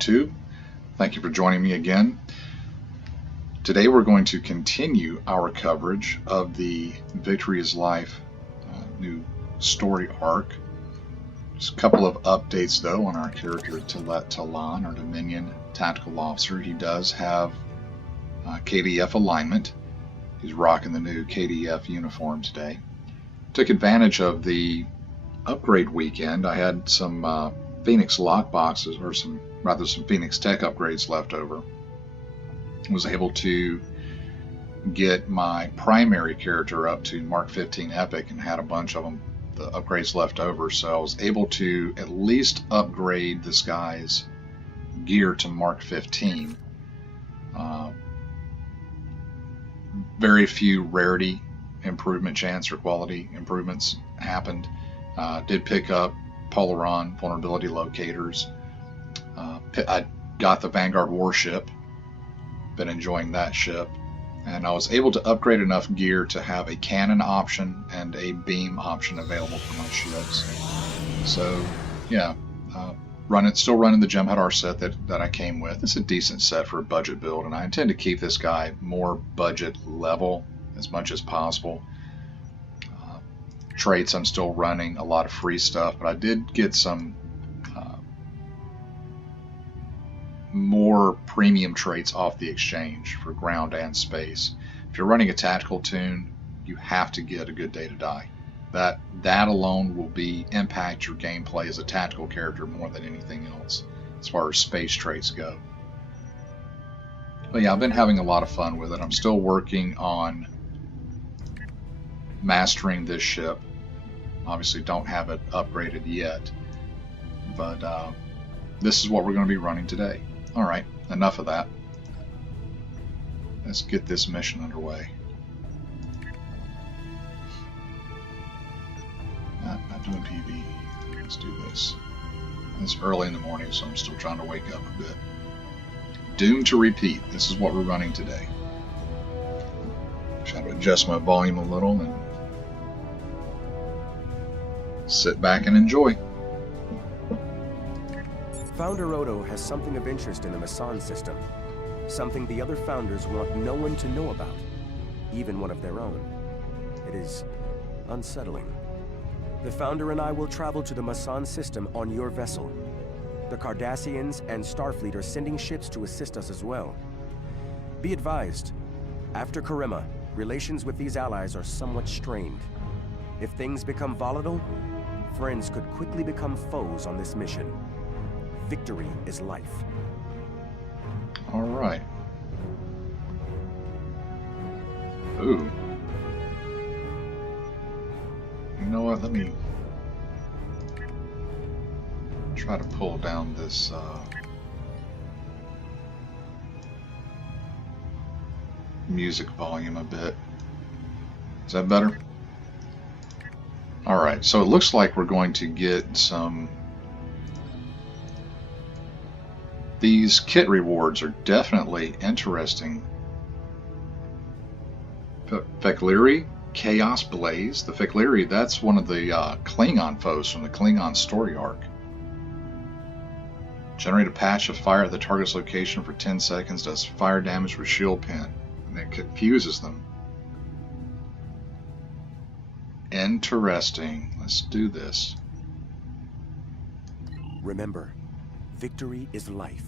YouTube. Thank you for joining me again. Today we're going to continue our coverage of the Victory is Life new story arc. Just a couple of updates though on our character Talon, our Dominion Tactical Officer. He does have KDF alignment. He's rocking the new KDF uniform today. Took advantage of the upgrade weekend. I had some Phoenix lock boxes, or some Phoenix Tech upgrades left over. Was able to get my primary character up to Mark 15 Epic and had a bunch of them, the upgrades left over, so I was able to at least upgrade this guy's gear to Mark 15. Very few rarity improvement chance or quality improvements happened. Did pick up Polaron vulnerability locators. I got the Vanguard Warship. Been enjoying that ship, and I was able to upgrade enough gear to have a cannon option and a beam option available for my ships. So yeah, still running the Jem'Hadar set that I came with. It's a decent set for a budget build, and I intend to keep this guy more budget level as much as possible. Traits I'm still running a lot of free stuff, but I did get some more premium traits off the exchange for ground and space. If you're running a tactical tune, you have to get a good day to die. That alone will impact your gameplay as a tactical character more than anything else as far as space traits go. But yeah, I've been having a lot of fun with it. I'm still working on mastering this ship. Obviously don't have it upgraded yet, but this is what we're going to be running today. Alright, enough of that. Let's get this mission underway. Not doing PB. Let's do this. It's early in the morning, so I'm still trying to wake up a bit. Doomed to repeat. This is what we're running today. Try to adjust my volume a little and sit back and enjoy. Founder Odo has something of interest in the Masan system. Something the other founders want no one to know about, even one of their own. It is unsettling. The founder and I will travel to the Masan system on your vessel. The Cardassians and Starfleet are sending ships to assist us as well. Be advised, after Karima, relations with these allies are somewhat strained. If things become volatile, friends could quickly become foes on this mission. Victory is life. All right. Ooh. You know what? Let me try to pull down this music volume a bit. Is that better? All right. So it looks like we're going to get some. These kit rewards are definitely interesting. Fek'Liri, Chaos Blaze. The Fek'Liri, that's one of the Klingon foes from the Klingon story arc. Generate a patch of fire at the target's location for 10 seconds, does fire damage with shield pin, and it confuses them. Interesting. Let's do this. Remember, victory is life.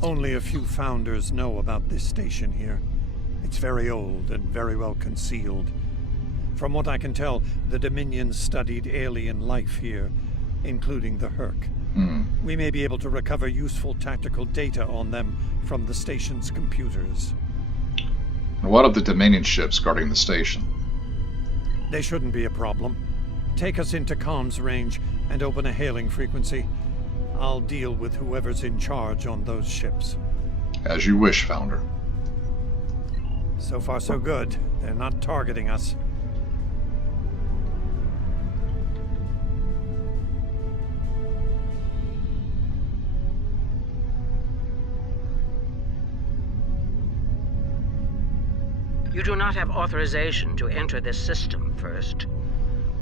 Only a few founders know about this station here. It's very old and very well concealed. From what I can tell, the Dominion studied alien life here, including the Herc. We may be able to recover useful tactical data on them from the station's computers. What of the Dominion ships guarding the station? They shouldn't be a problem. Take us into comms range and open a hailing frequency. I'll deal with whoever's in charge on those ships. As you wish, Founder. So far so good. They're not targeting us. You do not have authorization to enter this system first.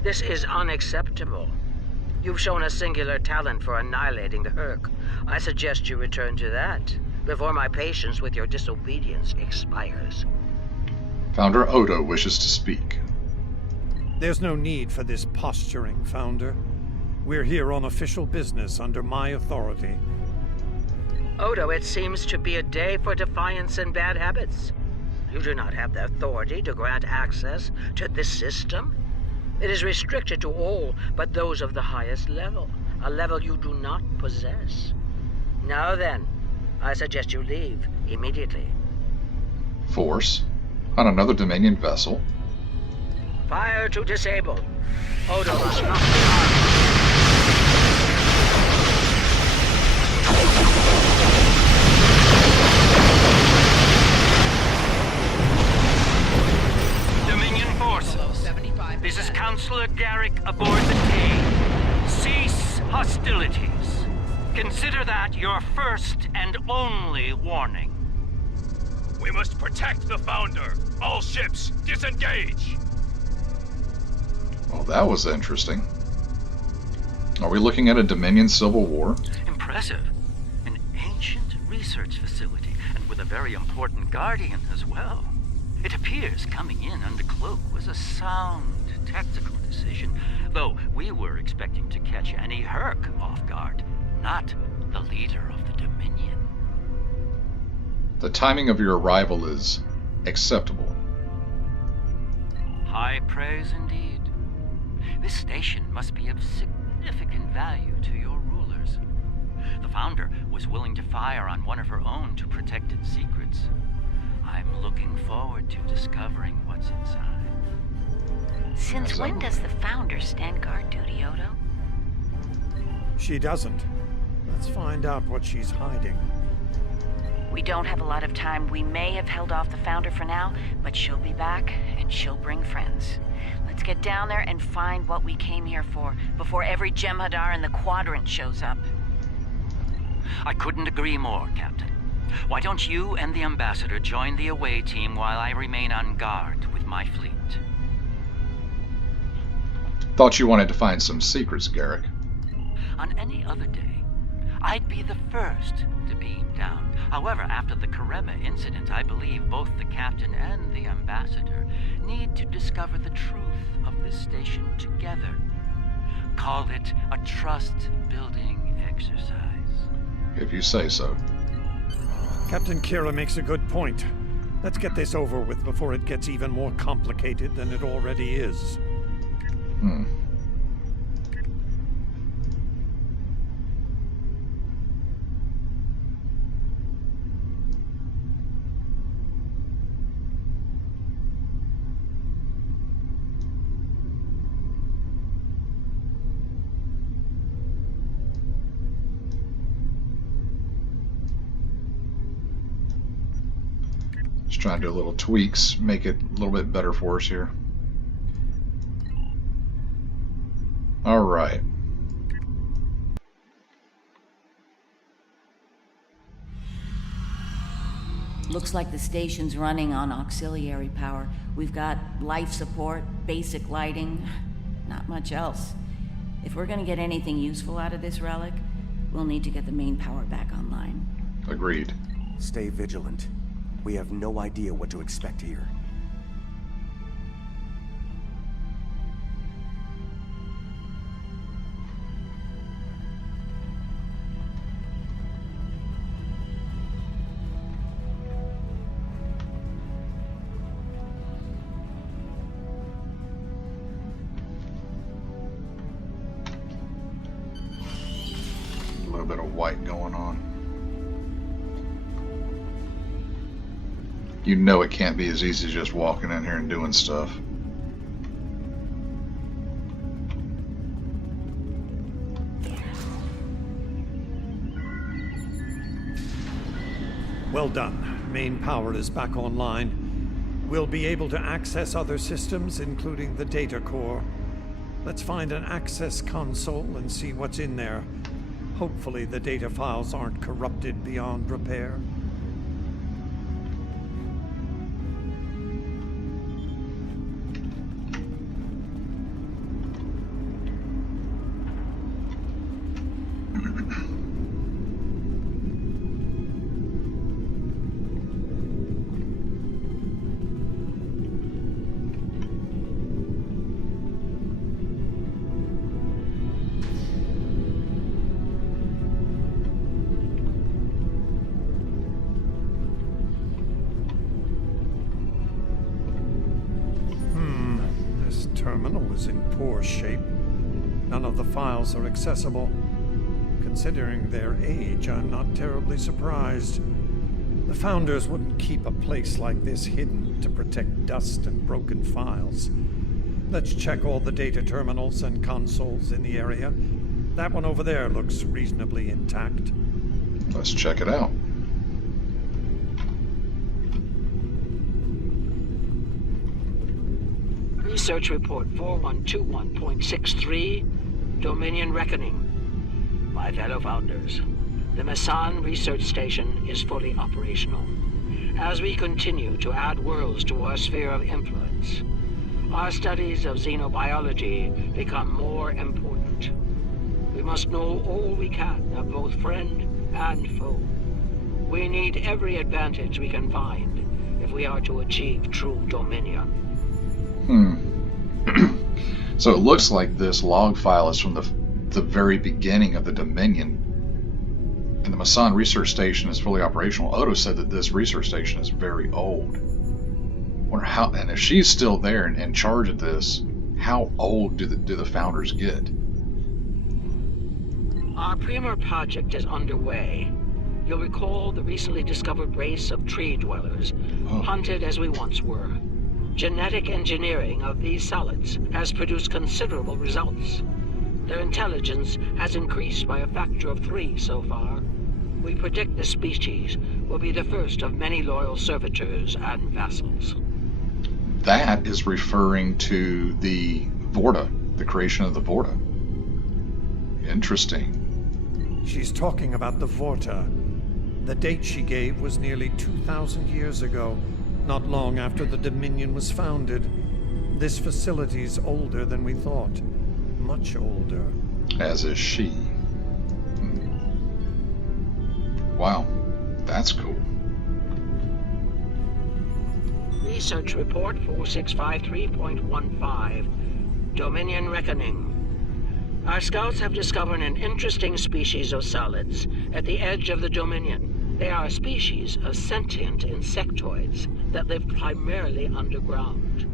This is unacceptable. You've shown a singular talent for annihilating the Herc. I suggest you return to that before my patience with your disobedience expires. Founder Odo wishes to speak. There's no need for this posturing, Founder. We're here on official business under my authority. Odo, it seems to be a day for defiance and bad habits. You do not have the authority to grant access to this system. It is restricted to all but those of the highest level, a level you do not possess. Now then, I suggest you leave immediately. Force on another Dominion vessel. Fire to disable. Odo must not be harmed. Dominion forces. This is Counselor Garrick aboard the K. Cease hostilities. Consider that your first and only warning. We must protect the Founder. All ships, disengage! Well, that was interesting. Are we looking at a Dominion civil war? Impressive. An ancient research facility, and with a very important guardian as well. It appears coming in under cloak was a sound tactical decision, though we were expecting to catch any Herc off guard, not the leader of the Dominion. The timing of your arrival is acceptable. High praise indeed. This station must be of significant value to your rulers. The Founder was willing to fire on one of her own to protect its secrets. I'm looking forward to discovering what's inside. Since when does the Founder stand guard duty, Odo? She doesn't. Let's find out what she's hiding. We don't have a lot of time. We may have held off the Founder for now, but she'll be back, and she'll bring friends. Let's get down there and find what we came here for, before every Jem'Hadar in the Quadrant shows up. I couldn't agree more, Captain. Why don't you and the Ambassador join the away team while I remain on guard with my fleet? Thought you wanted to find some secrets, Garrick. On any other day, I'd be the first to beam down. However, after the Karema incident, I believe both the Captain and the Ambassador need to discover the truth of this station together. Call it a trust-building exercise. If you say so. Captain Kira makes a good point. Let's get this over with before it gets even more complicated than it already is. Just trying to do little tweaks, make it a little bit better for us here. All right. Looks like the station's running on auxiliary power. We've got life support, basic lighting, not much else. If we're gonna get anything useful out of this relic, we'll need to get the main power back online. Agreed. Stay vigilant. We have no idea what to expect here. A little bit of white going on. You know it can't be as easy as just walking in here and doing stuff. Well done. Main power is back online. We'll be able to access other systems, including the data core. Let's find an access console and see what's in there. Hopefully the data files aren't corrupted beyond repair. terminal is in poor shape. None of the files are accessible. Considering their age, I'm not terribly surprised. The Founders wouldn't keep a place like this hidden to protect dust and broken files. Let's check all the data terminals and consoles in the area. That one over there looks reasonably intact. Let's check it out. Research Report 4121.63, Dominion Reckoning. My fellow Founders, the Mesan Research Station is fully operational. As we continue to add worlds to our sphere of influence, our studies of xenobiology become more important. We must know all we can of both friend and foe. We need every advantage we can find if we are to achieve true dominion. So it looks like this log file is from the very beginning of the Dominion, and the Mesan Research Station is fully operational. Odo said that this research station is very old. Wonder how, and if she's still there and in charge of this, how old do the Founders get? Our Premier project is underway. You'll recall the recently discovered race of tree dwellers, hunted as we once were. Genetic engineering of these solids has produced considerable results. Their intelligence has increased by a factor of 3 so far. We predict the species will be the first of many loyal servitors and vassals. That is referring to the Vorta, the creation of the Vorta. Interesting. She's talking about the Vorta. The date she gave was nearly 2,000 years ago, not long after the Dominion was founded. This facility's older than we thought. Much older. As is she. Wow, that's cool. Research Report 4653.15, Dominion Reckoning. Our scouts have discovered an interesting species of solids at the edge of the Dominion. They are a species of sentient insectoids that live primarily underground.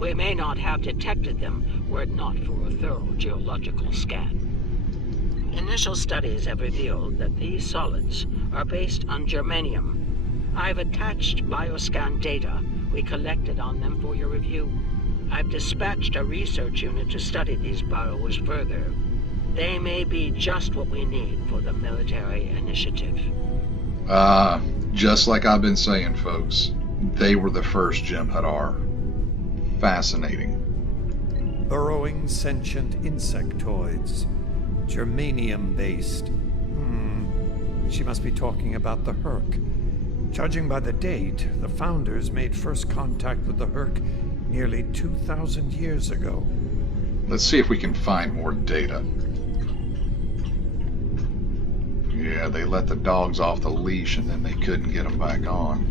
We may not have detected them were it not for a thorough geological scan. Initial studies have revealed that these solids are based on germanium. I've attached bioscan data we collected on them for your review. I've dispatched a research unit to study these burrows further. They may be just what we need for the military initiative. Just like I've been saying, folks, they were the first Jem'Hadar. Fascinating. Burrowing sentient insectoids. Germanium-based. She must be talking about the Herc. Judging by the date, the Founders made first contact with the Herc nearly 2,000 years ago. Let's see if we can find more data. Yeah, they let the dogs off the leash and then they couldn't get them back on.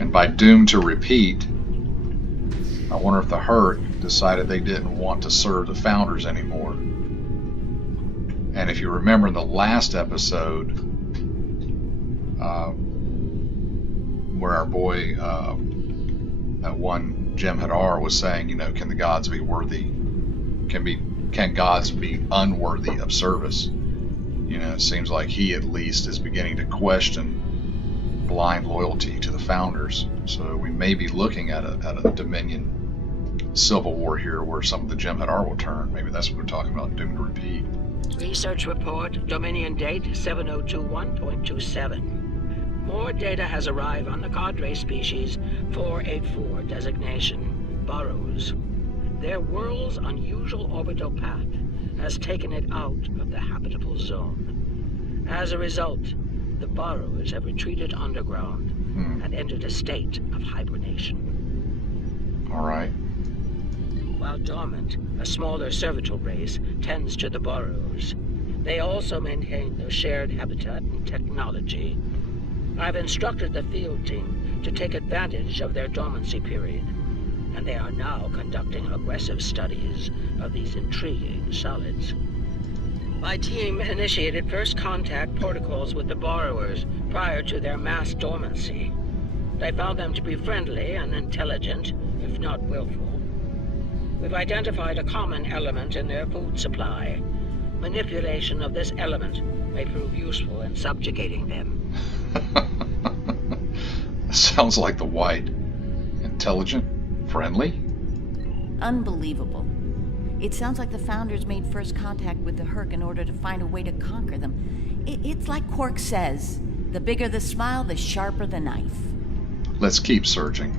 And by doomed to repeat, I wonder if the Herc decided they didn't want to serve the Founders anymore. And if you remember in the last episode, where our boy, that one Jem'Hadar was saying, you know, can the gods be worthy? Can gods be unworthy of service? You know, it seems like he at least is beginning to question blind loyalty to the Founders. So we may be looking at a Dominion civil war here where some of the Jem'Hadar will turn. Maybe that's what we're talking about, doomed to repeat. Research Report, Dominion date 7021.27. More data has arrived on the cadre species 484 designation, burrows. Their world's unusual orbital path has taken it out of the habitable zone. As a result, the burrows have retreated underground and entered a state of hibernation. All right. While dormant, a smaller servitor race tends to the burrows. They also maintain their shared habitat and technology. I've instructed the field team to take advantage of their dormancy period, and they are now conducting aggressive studies of these intriguing solids. My team initiated first contact protocols with the borrowers prior to their mass dormancy. I found them to be friendly and intelligent, if not willful. We've identified a common element in their food supply. Manipulation of this element may prove useful in subjugating them. Sounds like the White. Intelligent? Friendly? Unbelievable. It sounds like the Founders made first contact with the Herc in order to find a way to conquer them. It's like Quark says, the bigger the smile, the sharper the knife. Let's keep searching.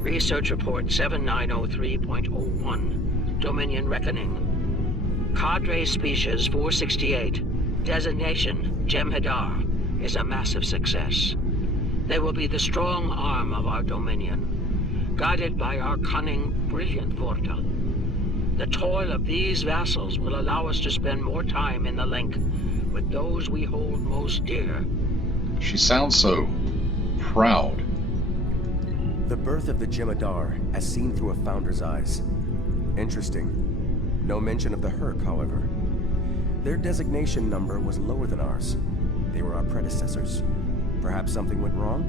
Research Report 7903.01, Dominion Reckoning. Cadre Species 468, designation Jem'Hadar, is a massive success. They will be the strong arm of our Dominion, guided by our cunning, brilliant Vorta. The toil of these vassals will allow us to spend more time in the link with those we hold most dear. She sounds so proud. The birth of the Jem'Hadar, as seen through a Founder's eyes. Interesting. No mention of the Herc, however. Their designation number was lower than ours. They were our predecessors. Perhaps something went wrong?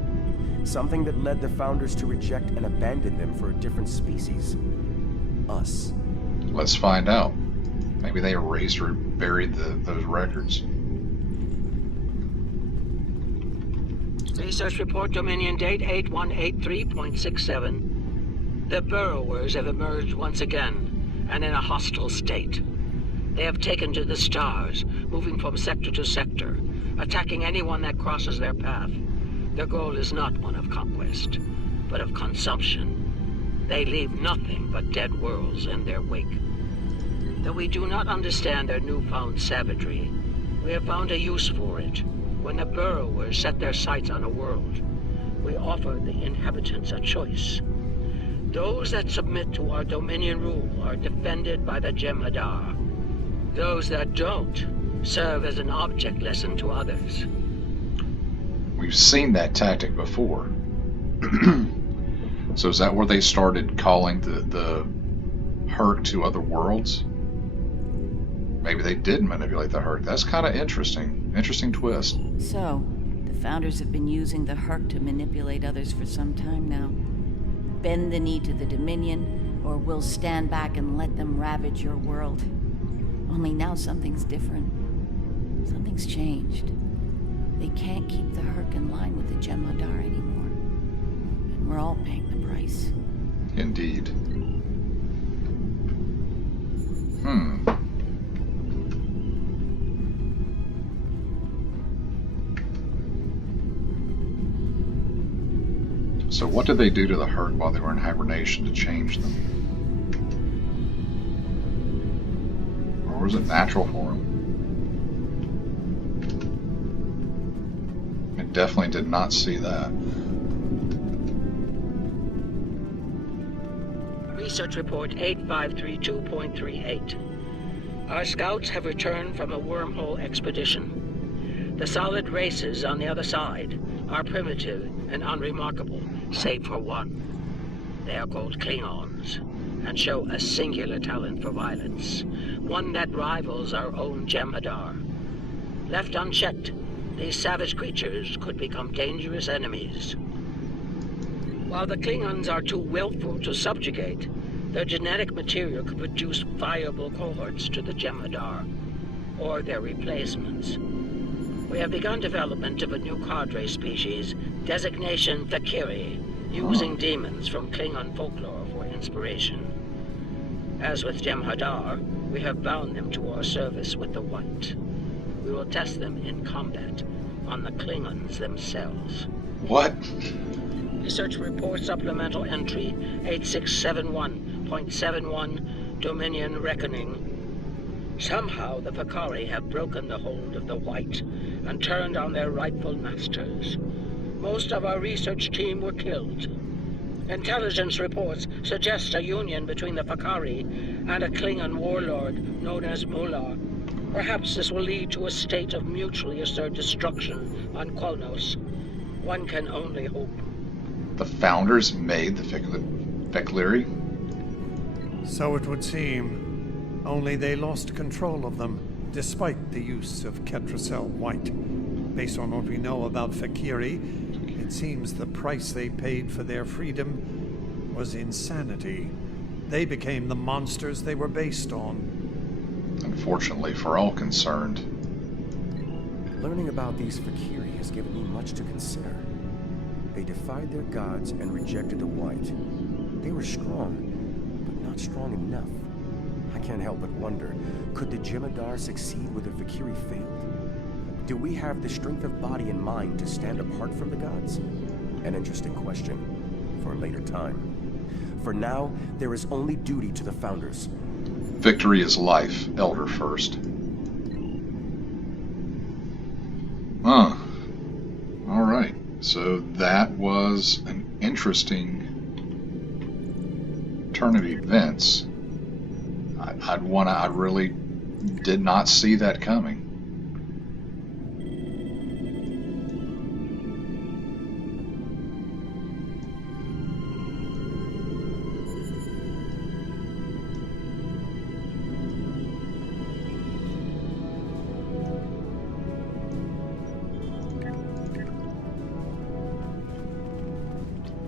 Something that led the Founders to reject and abandon them for a different species. Us. Let's find out. Maybe they erased or buried those records. Research Report Dominion Date 8183.67. The Burrowers have emerged once again, and in a hostile state. They have taken to the stars, moving from sector to sector, attacking anyone that crosses their path. Their goal is not one of conquest, but of consumption. They leave nothing but dead worlds in their wake. Though we do not understand their newfound savagery, we have found a use for it. When the Burrowers set their sights on a world, we offer the inhabitants a choice. Those that submit to our Dominion rule are defended by the Jem'Hadar. Those that don't serve as an object lesson to others. We've seen that tactic before. So is that where they started calling the Herc to other worlds? Maybe they did manipulate the Herc. That's kind of interesting. Interesting twist. So, the Founders have been using the Herc to manipulate others for some time now. Bend the knee to the Dominion, or we'll stand back and let them ravage your world. Only now something's different. Something's changed. They can't keep the Herc in line with the Jem'Hadar anymore. And we're all paying the price. Indeed. So what did they do to the Herc while they were in hibernation to change them? Or was it natural for them? I definitely did not see that. Research Report 8532.38. Our scouts have returned from a wormhole expedition. The solid races on the other side are primitive and unremarkable, save for one. They are called Klingons, and show a singular talent for violence, one that rivals our own Jem'Hadar. Left unchecked, these savage creatures could become dangerous enemies. While the Klingons are too willful to subjugate, their genetic material could produce viable cohorts to the Jem'Hadar, or their replacements. We have begun development of a new cadre species, designation Thakiri, using demons from Klingon folklore for inspiration. As with Jem'Hadar, we have bound them to our service with the White. We will test them in combat on the Klingons themselves. What? Research Report Supplemental Entry 8671.71, Dominion Reckoning. Somehow the Vakari have broken the hold of the White and turned on their rightful masters. Most of our research team were killed. Intelligence reports suggest a union between the Vakari and a Klingon warlord known as Mullah. Perhaps this will lead to a state of mutually assured destruction on Kronos. One can only hope. The Founders made the Beckleary? So it would seem. Only they lost control of them, despite the use of Ketracel White. Based on what we know about Fakiri, it seems the price they paid for their freedom was insanity. They became the monsters they were based on. Unfortunately for all concerned. Learning about these Fakiri has given me much to consider. They defied their gods and rejected the White. They were strong, but not strong enough. I can't help but wonder, could the Jem'Hadar succeed where the Fakiri failed? Do we have the strength of body and mind to stand apart from the gods? An interesting question for a later time. For now, there is only duty to the Founders. Victory is life, Elder first. Alright, so that was an interesting turn of events. I really did not see that coming.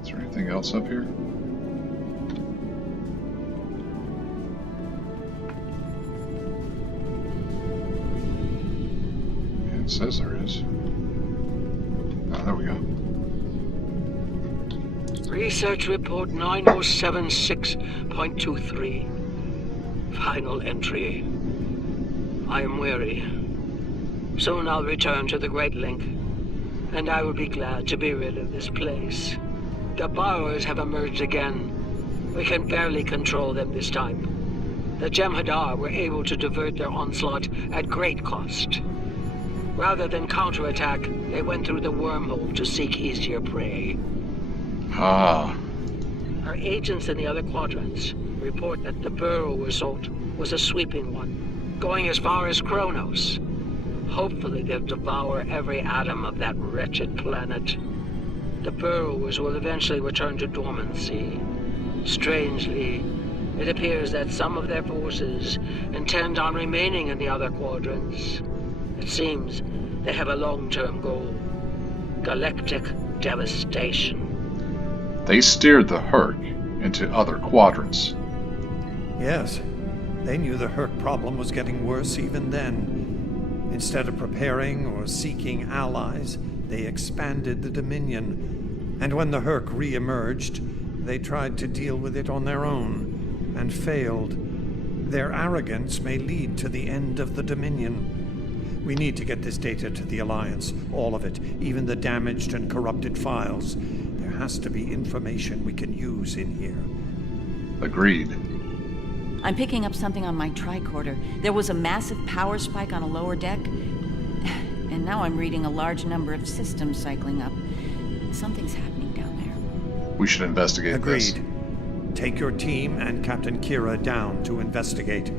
Is there anything else up here? Yeah, it says there is. Oh, there we go. Research Report 9076.23. Final entry. I am weary. Soon I'll return to the Great Link, and I will be glad to be rid of this place. The borrowers have emerged again. We can barely control them this time. The Jem'Hadar were able to divert their onslaught at great cost. Rather than counterattack, they went through the wormhole to seek easier prey. Ah, Our agents in the other quadrants report that the burrow assault was a sweeping one, going as far as Kronos. Hopefully they'll devour every atom of that wretched planet. The burrowers will eventually return to dormancy. Strangely, it appears that some of their forces intend on remaining in the other quadrants. It seems they have a long-term goal: galactic devastation. they steered the Herc into other quadrants. Yes, they knew the Herc problem was getting worse even then. Instead of preparing or seeking allies, they expanded the Dominion. And when the Herc re-emerged, they tried to deal with it on their own, and failed. Their arrogance may lead to the end of the Dominion. We need to get this data to the Alliance, all of it, even the damaged and corrupted files. There has to be information we can use in here. Agreed. I'm picking up something on my tricorder. There was a massive power spike on a lower deck, and now I'm reading a large number of systems cycling up. Something's happening down there. We should investigate this. Agreed. Take your team and Captain Kira down to investigate.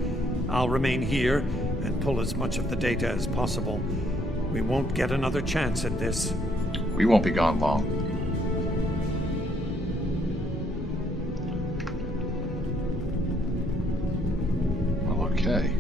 I'll remain here and pull as much of the data as possible. We won't get another chance at this. We won't be gone long. Well, okay.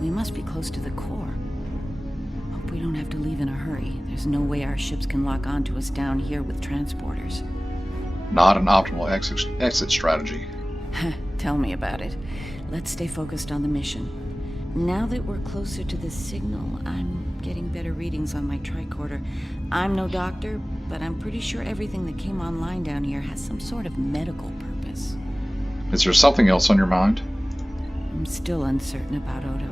We must be close to the core. Hope we don't have to leave in a hurry. There's no way our ships can lock onto us down here with transporters. Not an optimal exit strategy. Tell me about it. Let's stay focused on the mission. Now that we're closer to the signal, I'm getting better readings on my tricorder. I'm no doctor, but I'm pretty sure everything that came online down here has some sort of medical purpose. Is there something else on your mind? I'm still uncertain about Odo.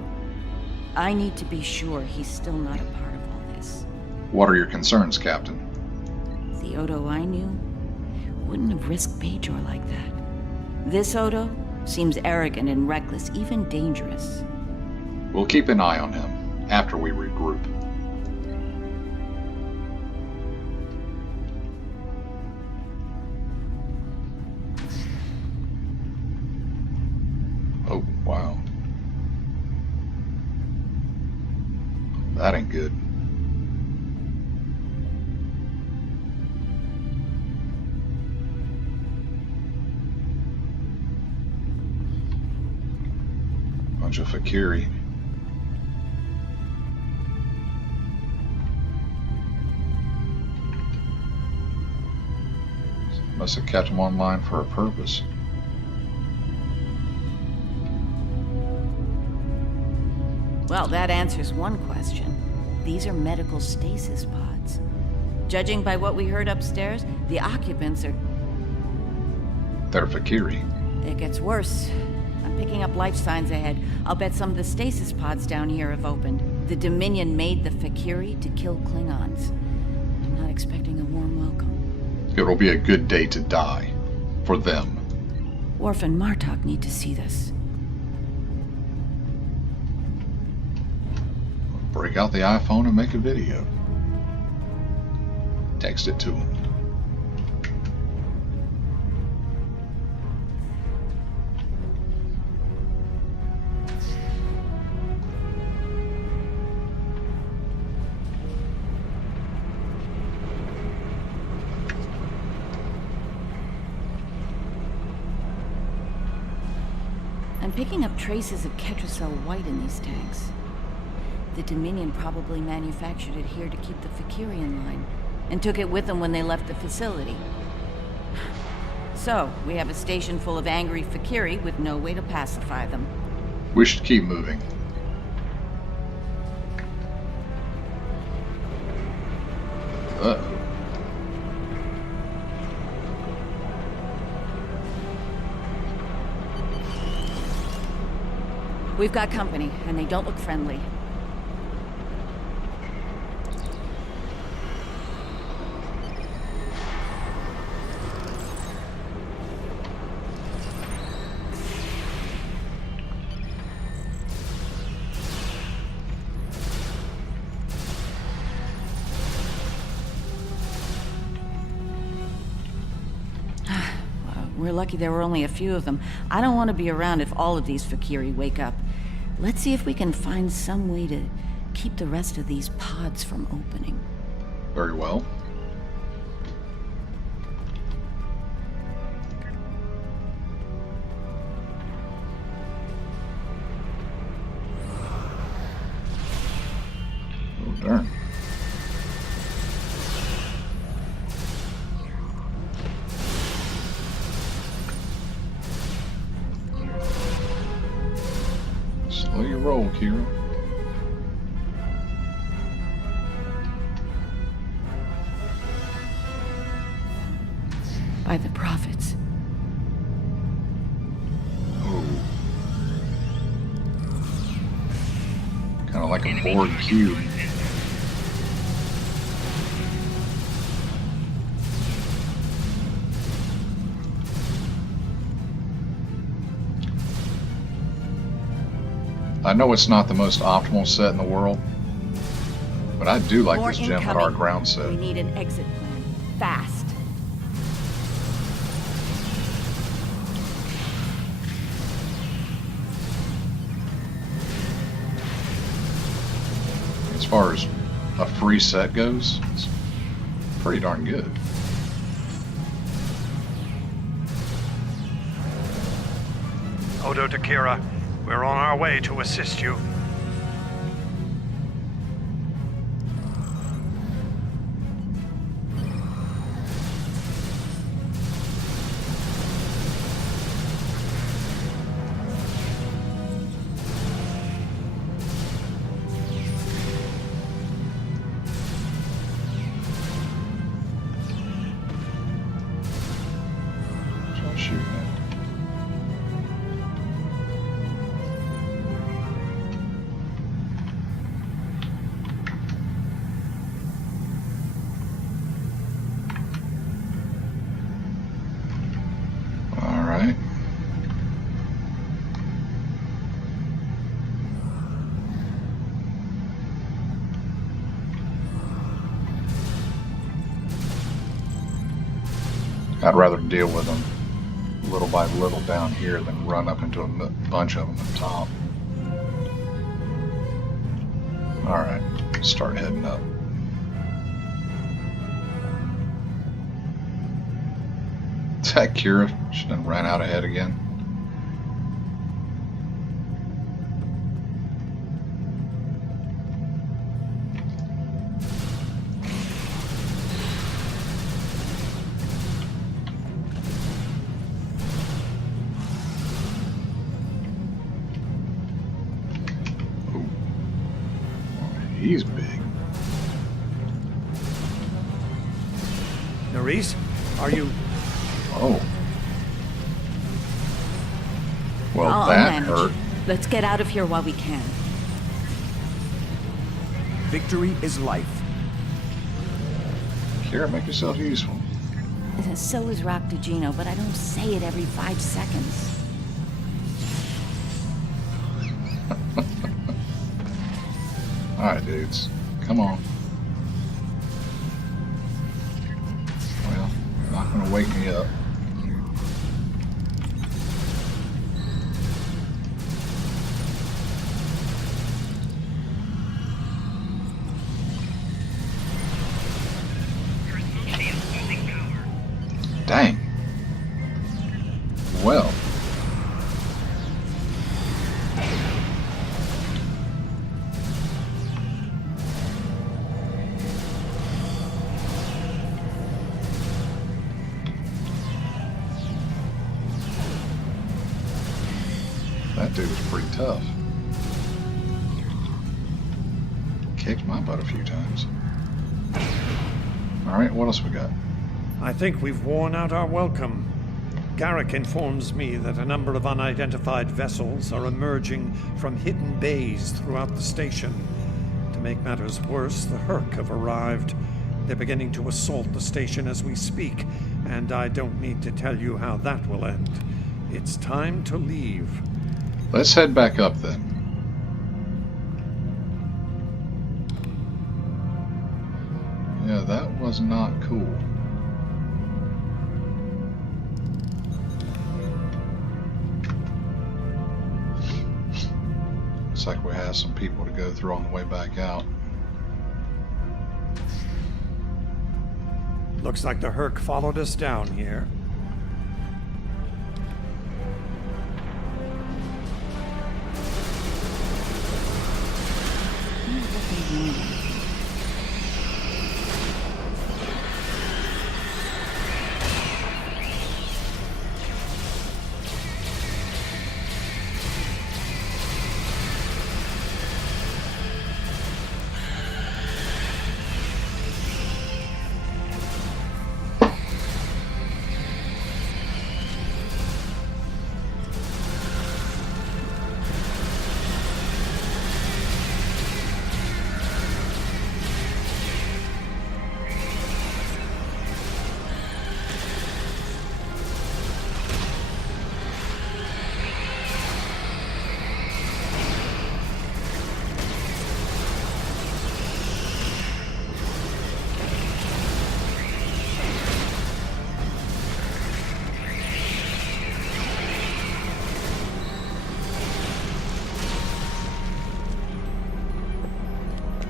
I need to be sure he's still not a part of all this. What are your concerns, Captain? The Odo I knew wouldn't have risked Bajor like that. This Odo seems arrogant and reckless, even dangerous. We'll keep an eye on him after we regroup. Oh, wow. That ain't good. Bunch of Fakiri. Must have kept them online for a purpose. Well, that answers one question. These are medical stasis pods. Judging by what we heard upstairs, the occupants are... They're Fakiri. It gets worse. I'm picking up life signs ahead. I'll bet some of the stasis pods down here have opened. The Dominion made the Fakiri to kill Klingons. I'm not expecting a warm welcome. It'll be a good day to die. For them. Worf and Martok need to see this. Break out the iPhone and make a video. Text it to them. I'm picking up traces of Ketracel white in these tanks. The Dominion probably manufactured it here to keep the Fakiri in line, and took it with them when they left the facility. So, we have a station full of angry Fakiri with no way to pacify them. We should keep moving. Uh-oh. We've got company, and they don't look friendly. We're lucky there were only a few of them. I don't want to be around if all of these Fakiri wake up. Let's see if we can find some way to keep the rest of these pods from opening. Very well. Oh, darn. Slow your roll, Kira. By the prophets. Oh. Kind of like a board cube. I know it's not the most optimal set in the world, but I do like More this incoming. Jem'Hadar ground set. We need an exit plan. Fast. As far as a free set goes, it's pretty darn good. Odo to Kira, we're on our way to assist you. Try shooting it. All right. I'd rather deal with them little by little down here, then run up into a bunch of them at the top. Alright, start heading up. Is that Kira? She done ran out ahead again. He's big. Nerys, are you... Oh. Well, I'll that manage. hurt. Let's get out of here while we can. Victory is life. Kira, make yourself useful. So is Rock DeGino, but I don't say it every 5 seconds. Alright, dudes. Come on. Well, you're not going to wake me up. Dang. Well. That dude was pretty tough. Kicked my butt a few times. Alright, what else we got? I think we've worn out our welcome. Garrick informs me that a number of unidentified vessels are emerging from hidden bays throughout the station. To make matters worse, the Herc have arrived. They're beginning to assault the station as we speak, and I don't need to tell you how that will end. It's time to leave. Let's head back up then. Yeah, that was not cool. Looks like we have some people to go through on the way back out. Looks like the Herc followed us down here.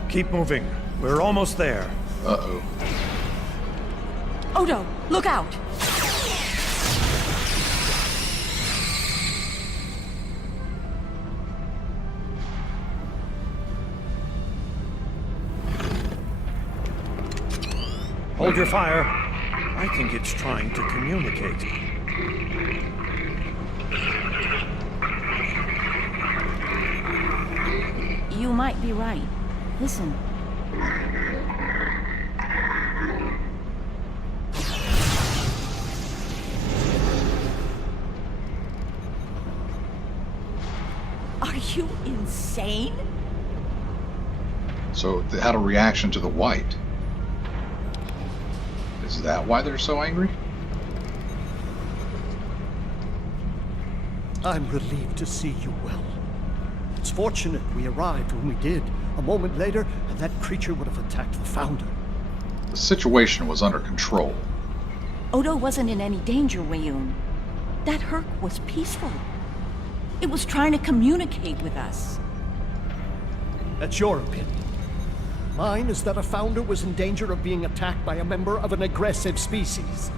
Keep moving. We're almost there. Uh-oh. Odo, look out! Hold your fire. I think it's trying to communicate. You might be right. Listen. Are you insane? So they had a reaction to the white. Is that why they're so angry? I'm relieved to see you well. It's fortunate we arrived when we did. A moment later, and that creature would have attacked the Founder. The situation was under control. Odo wasn't in any danger, Wayun. That Herc was peaceful. It was trying to communicate with us. That's your opinion. Mine is that a Founder was in danger of being attacked by a member of an aggressive species.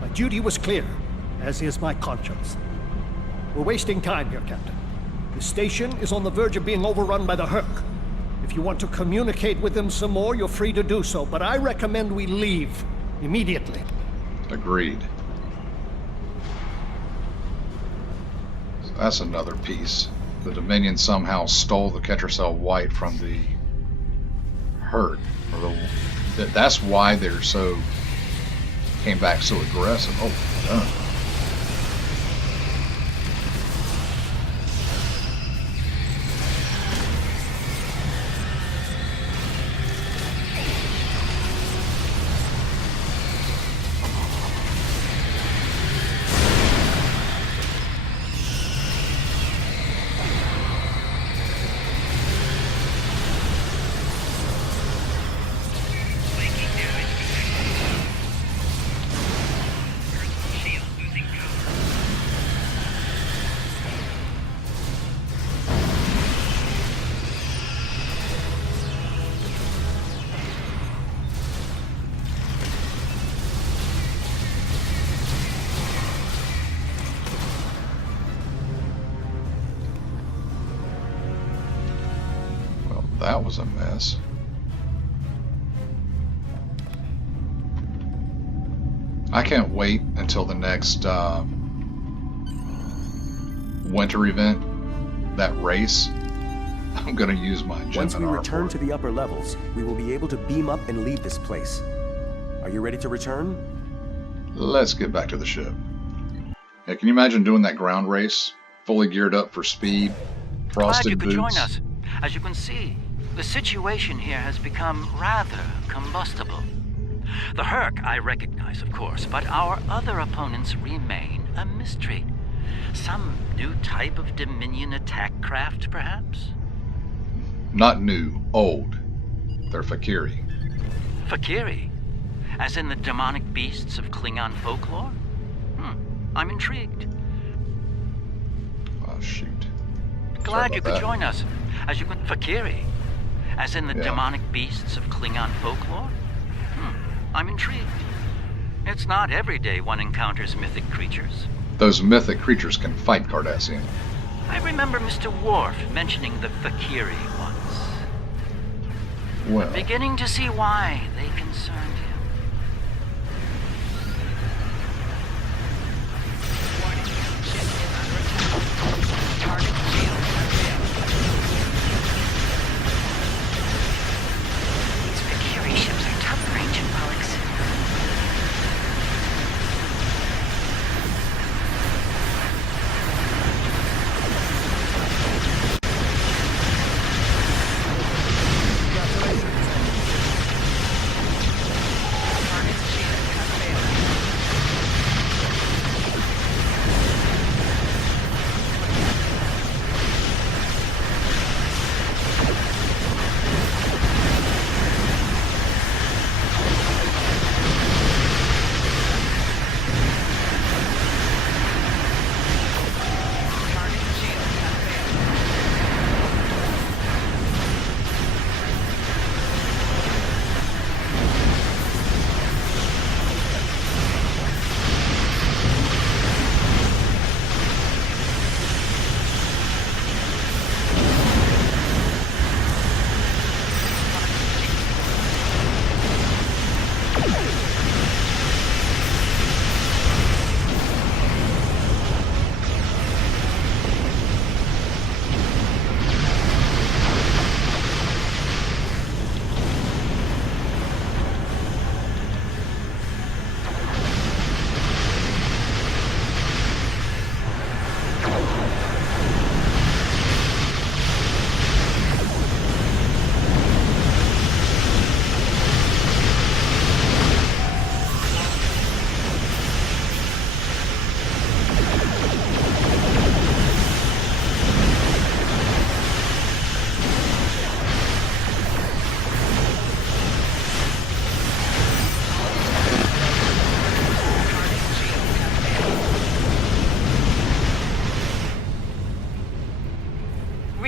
My duty was clear, as is my conscience. We're wasting time here, Captain. The station is on the verge of being overrun by the Herc. If you want to communicate with them some more, you're free to do so, but I recommend we leave immediately. Agreed. So that's another piece. The Dominion somehow stole the Ketracel White from the Herc. That's why they're came back so aggressive. Oh, done. That was a mess. I can't wait until the next winter event, that race. I'm going to use my Jem'Hadar. Once we return to the upper levels, we will be able to beam up and leave this place. Are you ready to return? Let's get back to the ship. Yeah, can you imagine doing that ground race? Fully geared up for speed, frosted Glad you boots. could join us. As you can see, the situation here has become rather combustible. The Herc I recognize, of course, but our other opponents remain a mystery. Some new type of Dominion attack craft, perhaps? Not new, old. They're Fakiri. Fakiri? As in the demonic beasts of Klingon folklore? I'm intrigued. Oh, shoot. Glad you could that. join us. As you can... Fakiri? As in the Yeah. demonic beasts of Klingon folklore? I'm intrigued. It's not every day one encounters mythic creatures. Those mythic creatures can fight Cardassian. I remember Mr. Worf mentioning the Fakiri once. Well, Beginning to see why they concerned him. These Fakiri ships are tough range and well exceeded.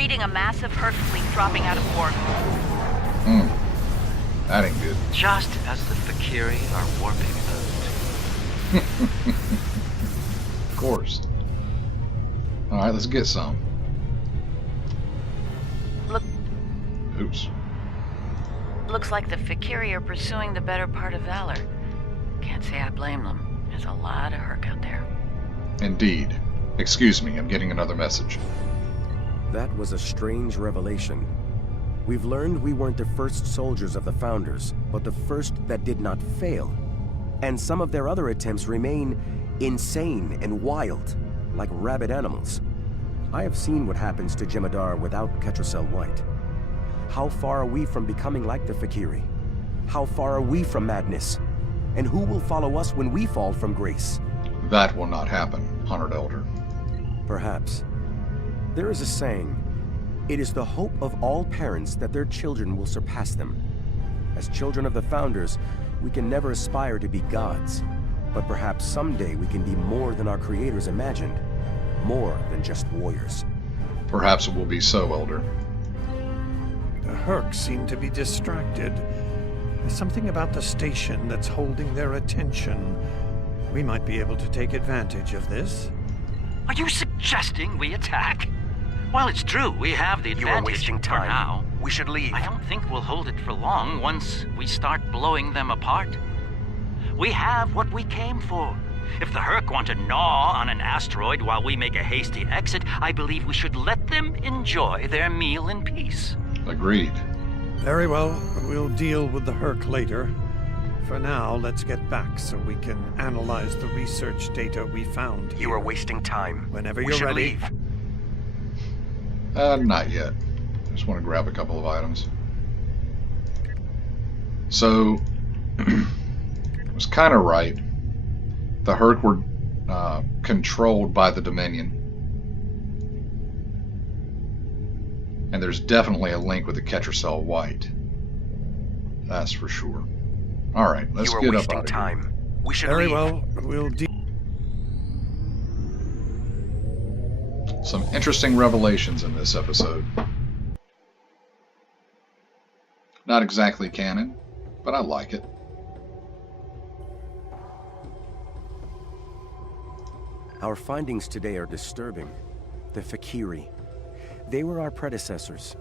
reading a massive Herc fleet dropping out of orbit. That ain't good. Just as the Fakiri are warping out. Of course. Alright, let's get some. Look, Oops. looks like the Fakiri are pursuing the better part of valor. Can't say I blame them. There's a lot of Herc out there. Indeed. Excuse me, I'm getting another message. That was a strange revelation. We've learned we weren't the first soldiers of the Founders, but the first that did not fail. And some of their other attempts remain insane and wild, like rabid animals. I have seen what happens to Jem'Hadar without Ketracel White. How far are we from becoming like the Fakiri? How far are we from madness? And who will follow us when we fall from grace? That will not happen, Honored Elder. Perhaps. There is a saying, it is the hope of all parents that their children will surpass them. As children of the Founders, we can never aspire to be gods, but perhaps someday we can be more than our creators imagined, more than just warriors. Perhaps it will be so, Elder. The Herc seem to be distracted. There's something about the station that's holding their attention. We might be able to take advantage of this. Are you suggesting we attack? Well, it's true, we have the advantage. You are wasting time. For now. We should leave. I don't think we'll hold it for long once we start blowing them apart. We have what we came for. If the Herc want to gnaw on an asteroid while we make a hasty exit, I believe we should let them enjoy their meal in peace. Agreed. Very well, we'll deal with the Herc later. For now, let's get back so we can analyze the research data we found here. You are wasting time. Whenever We you're should ready. leave. Not yet. I just want to grab a couple of items. So, I was kind of right. The Herc were controlled by the Dominion. And there's definitely a link with the Ketracel White. That's for sure. Alright, let's get up out of here. We should Very leave. well, we'll deal. Some interesting revelations in this episode. Not exactly canon, but I like it. Our findings today are disturbing. The Fakiri. They were our predecessors.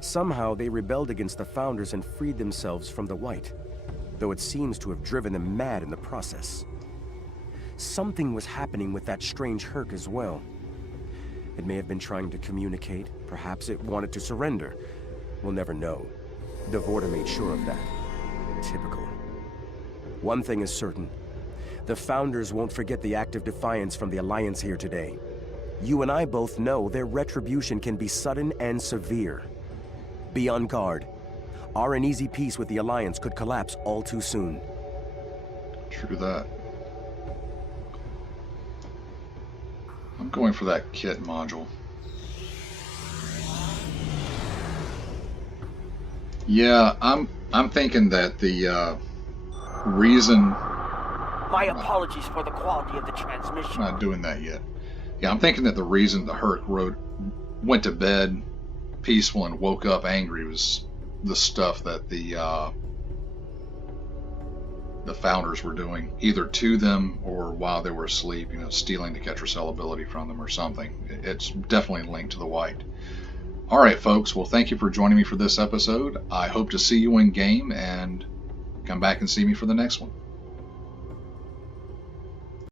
Somehow they rebelled against the Founders and freed themselves from the White, though it seems to have driven them mad in the process. Something was happening with that strange Herc as well. It may have been trying to communicate. Perhaps it wanted to surrender. We'll never know. Devorta made sure of that. Typical. One thing is certain. The Founders won't forget the act of defiance from the Alliance here today. You and I both know their retribution can be sudden and severe. Be on guard. Our uneasy peace with the Alliance could collapse all too soon. True that. I'm going for that kit module. Yeah, I'm thinking that the reason... My apologies for the quality of the transmission. I'm not doing that yet. Yeah, I'm thinking that the reason the Herc went to bed peaceful and woke up angry was the stuff that the Founders were doing, either to them or while they were asleep, you know, stealing the Ketracel ability from them or something. It's definitely linked to the White. Alright folks, well thank you for joining me for this episode. I hope to see you in game and come back and see me for the next one.